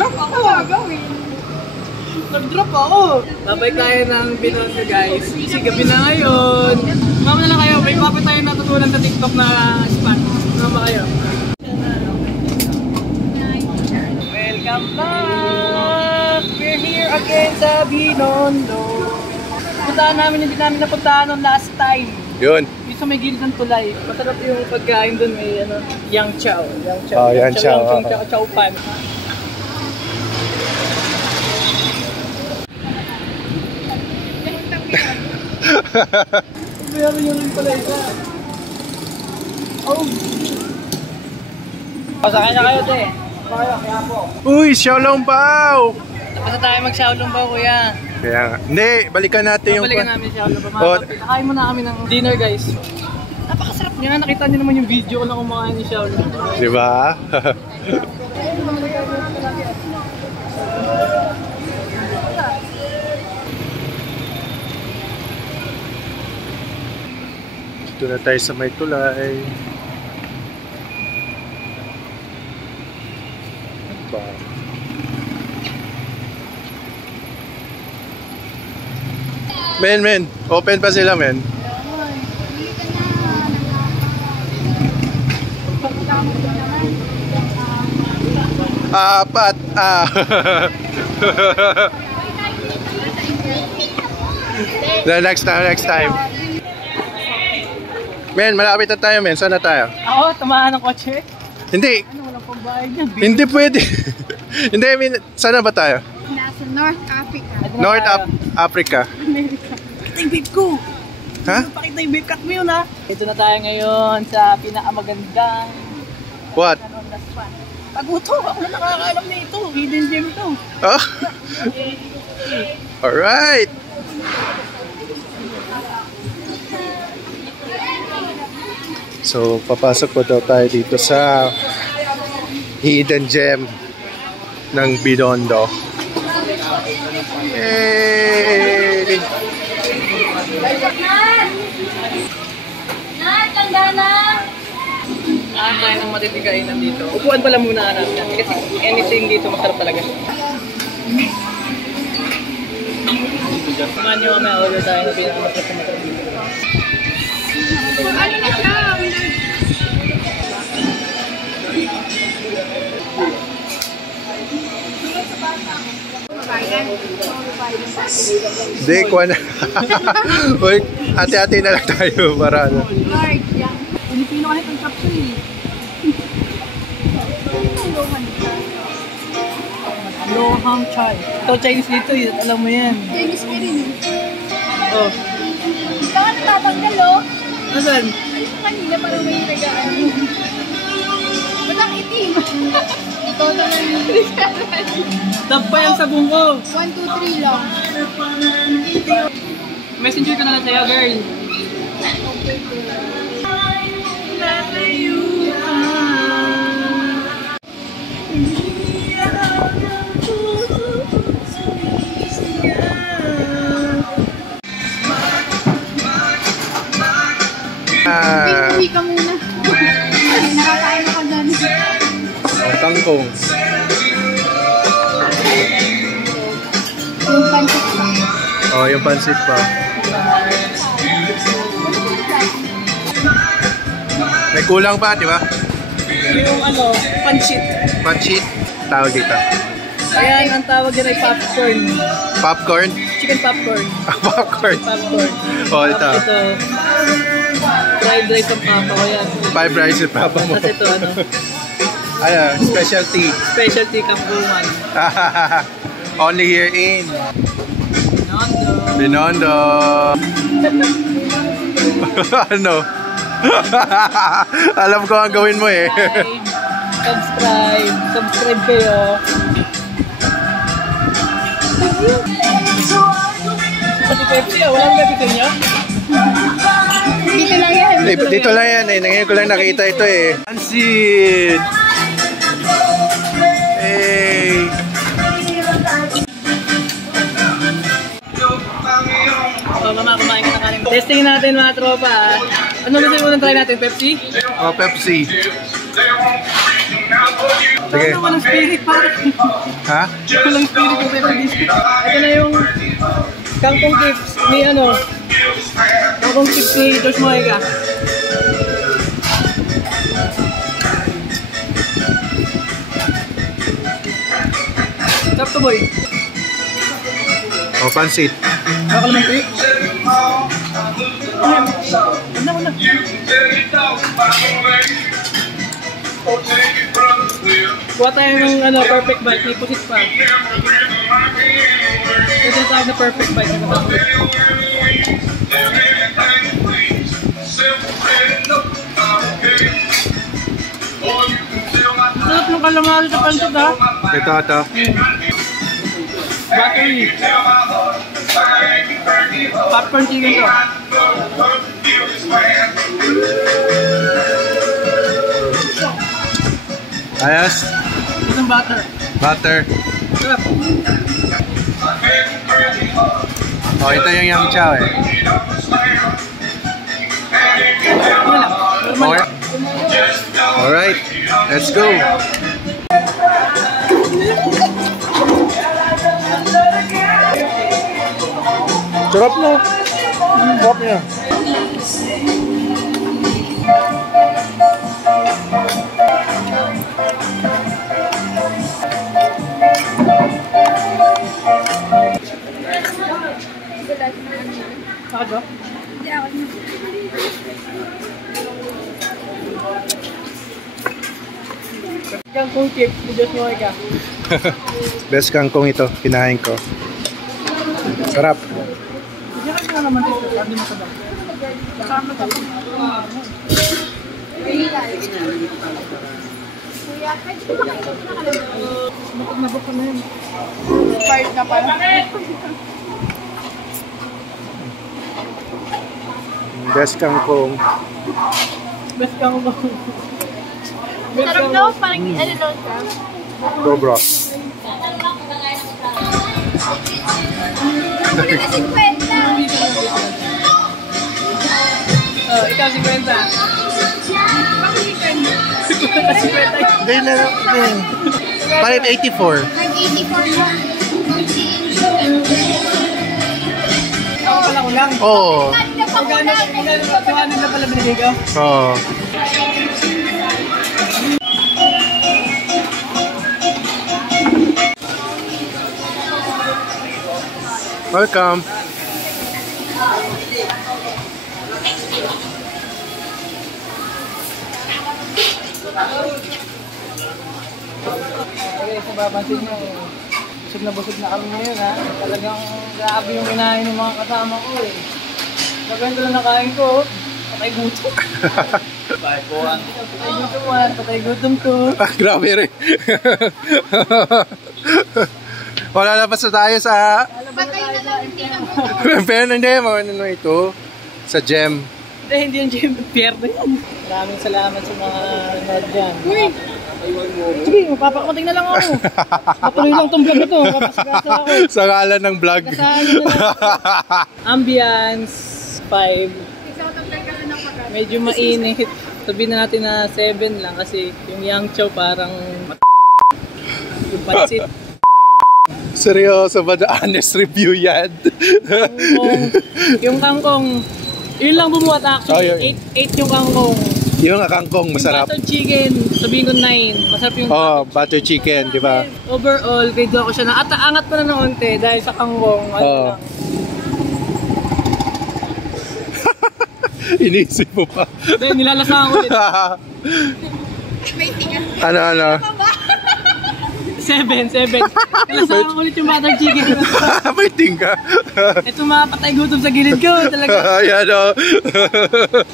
Nag-drop ako. Gagawin. Nag-drop ako. Babay tayo ng Binondo guys. Kasi gabi na ngayon. Mama na lang kayo. May bago tayo natutunan sa TikTok na spot. Mama kayo. Welcome back! We're here again sa Binondo. Puntahan namin yung hindi namin napuntahan noong last time. Yun. Yung sa may gilid ng tulay. Masarap yung pagkain doon. May ano, yang chow. Yang chow. Oh, yang chow. Yang chow pan. Meron yung rin pala isa. Oh! Pasakay na kayo, te. Kaya po. Uy, Xiaolongbao! Tapos na tayo mag-Xiaolongbao, kuya. Kaya nga. Hindi, balikan natin yung... Balikan namin Xiaolongbao. Nakain muna kami ng dinner, guys. Napakasarap niya. Nakita niyo naman yung video ko na kumakain ni Xiaolongbao. Diba? Dito na tayo sa may tulay. Men, open pa sila, men. Apat. Next time. Men, malapit na tayo, men. Saan na tayo? Ako, tumahan ng kotse. Hindi. Ano, walang pambayad yan. Hindi pwede. Hindi, I mean, saan na ba tayo? Nasa North Africa. North Africa. America. Pakita yung babe ko. Ha? Pakita yung babe cut mo yun, ha? Ito na tayo ngayon sa pinakamagandang What? Taguto. Ako na nakakaalam na ito. Hidden gem ito. Oh? Alright. So, papasok po daw tayo dito sa hidden gem ng Binondo. Hey! Tayo ng matitigainan dito. Upuan pala muna natin. Kasi anything dito masarap talaga. Samahan nyo kami. Order tayo na pinakamasarap na masarap dito. Ano na siya? Hindi, kuha na. Uy, ate-ate na lang tayo para ano. Lord, yan. Pilipino kahit ang capsule eh. Lohang chai. Ito Chinese dito eh. Alam mo yan. Chinese ka rin eh. Oh. Ito ka natatanggal oh. Nasaan? Ayun kanina parang may regaan. Ba't ang itim? Ito naman yung regaan. Tap pa yung sabong ko. 1, 2, 3 lang. Messenger ka na lang sa'yo, girl. Uwi ka muna. Nakakain ako dyan. Kangkong. Yung pancit pa. Oh, yung pansit pa. May kulang pa, di ba? Yung ano, pancit. Pansit. Tawag dito. Ayan, ang tawag yan ay popcorn. Popcorn? Chicken popcorn. Popcorn. Popcorn. Oh, ito. Tapos ito, fried rice ang papa ko yan. 5 rice yung papa mo. Tapos ito, ano, Ano, specialty. specialty kampungan. Only here in Binondo. Ano? Alam ko ang gawin mo eh. Subscribe kayo. Kasi Pepsi, walang Pepsi sa inyo? Dito lang yan. Dito lang yan eh. Ngayon ko lang nakita ito eh. Pansit! Hey! Oh, mama, kumain ka na kanin. Testing natin mga tropa. Ano gusto mo nang try natin? Pepsi? Oh, Pepsi. Sige. Walang spirit pa. Ha? Walang spirit yung pepper biscuit. Ito na yung kangkong chips ni ano. Kangkong chips ni Dos Moega. Sarap to boy. O, pansit. Baka naman ito eh. Una. Kuha tayo ng ano, perfect bite. May pusit pa. Ito tawag na perfect bite. Sarap ng calamari sa pansot ha. Ito. Buttery. Popcorn chicken to. Ayos. Isang butter. Butter. Sarap. O, ito yung yang chow eh. Okay. Alright. Let's go. Sarap na. Sarap niya. Saka ba? Kangkong chips ni Diyos mo ka. Best kangkong ito. Kinain ko. Sarap. Diyan ka naman dito. Sabi mo sa ba? Kasama ka. Kuya, kahit ko ba kayo Nabok ka na yun. Expired na pala. Best kangkong. Best kangkong. Sarap daw, parang ano daw siya. Sobra. Huli na 50. Oh, ikaw 50. Hindi na. 584. Nag-84 na. Ako pala ko lang. Oo. Magkano na pala binigay ko? Oo. Welcome. Okay, kung babansin nyo, busog na kami ngayon ha. Talagang grabe yung kinain ng mga kasama ko eh. Sabihin ko lang nakain ko, patay gutom. Patay gutom 1, patay gutom 2. Grabe rin. Wala na pa sa tayo sa... Patay na lang, hindi na mo. Pero hindi, ano ito? Sa gem. Hindi yung gym, pierdo yan. Maraming salamat sa mga nanood dyan. Uy! Sige, mapapakunting na lang ako. Patuloy lang tong vlog na to, kapasagasa ako. Sa ngalan ng vlog. Ambience 5. Medyo mainit. Sabihin na natin na 7 lang kasi yung yang chow parang yung pansit. Seryoso ba? Honest review yan? Yung kangkong, yun lang bumuhat actually. 8 yung kangkong. Yung kangkong masarap. Yung butter chicken, sabihin ko 9. Masarap yung butter chicken, di ba? Overall, kay ko siya na angat pa na ng onte dahil sa kangkong. Lang. Inisip mo pa. Then, nilalasahan ko ulit. Ano? 7. Nilalasahan ko ulit yung butter chicken. May tingka. Ito mga patay gutom sa gilid ko. Talaga. Ayan o.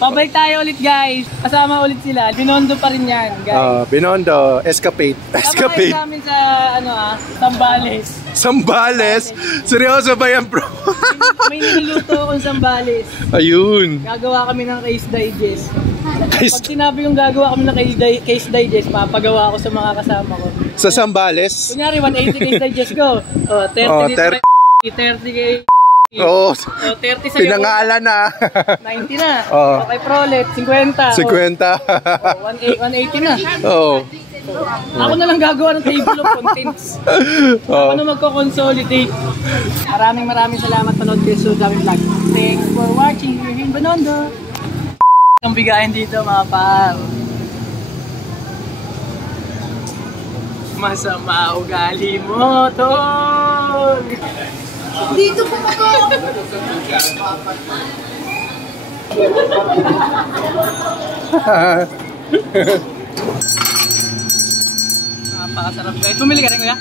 Pabalik tayo ulit guys. Kasama ulit sila. Binondo pa rin yan guys. Binondo. Escapade. Kasama kayo namin sa Sambales. Sambales? Seryoso ba yan bro? May niluluto akong Sambales. Ayun. Gagawa kami ng case digest. Pag sinabi kong gagawa kami ng case digest, mapagawa ako sa mga kasama ko. Sa Sambales? Kunyari, 180 case digest ko. 30 kay... 30 sa'yo. Pinangalan na. 90 na. Oh. Okay, Prolet, 50. 50. 180 na. Oo. Ako na lang gagawa ng table of contents. Ako na magko-consolidate. Maraming salamat panood kayo sa aming vlog. Thanks for watching. We're in Binondo. Ang bigayan dito mga par. Masama ugali mo, tol. Dito po ako! Napakasarap guys. Bumili ka rin kuya?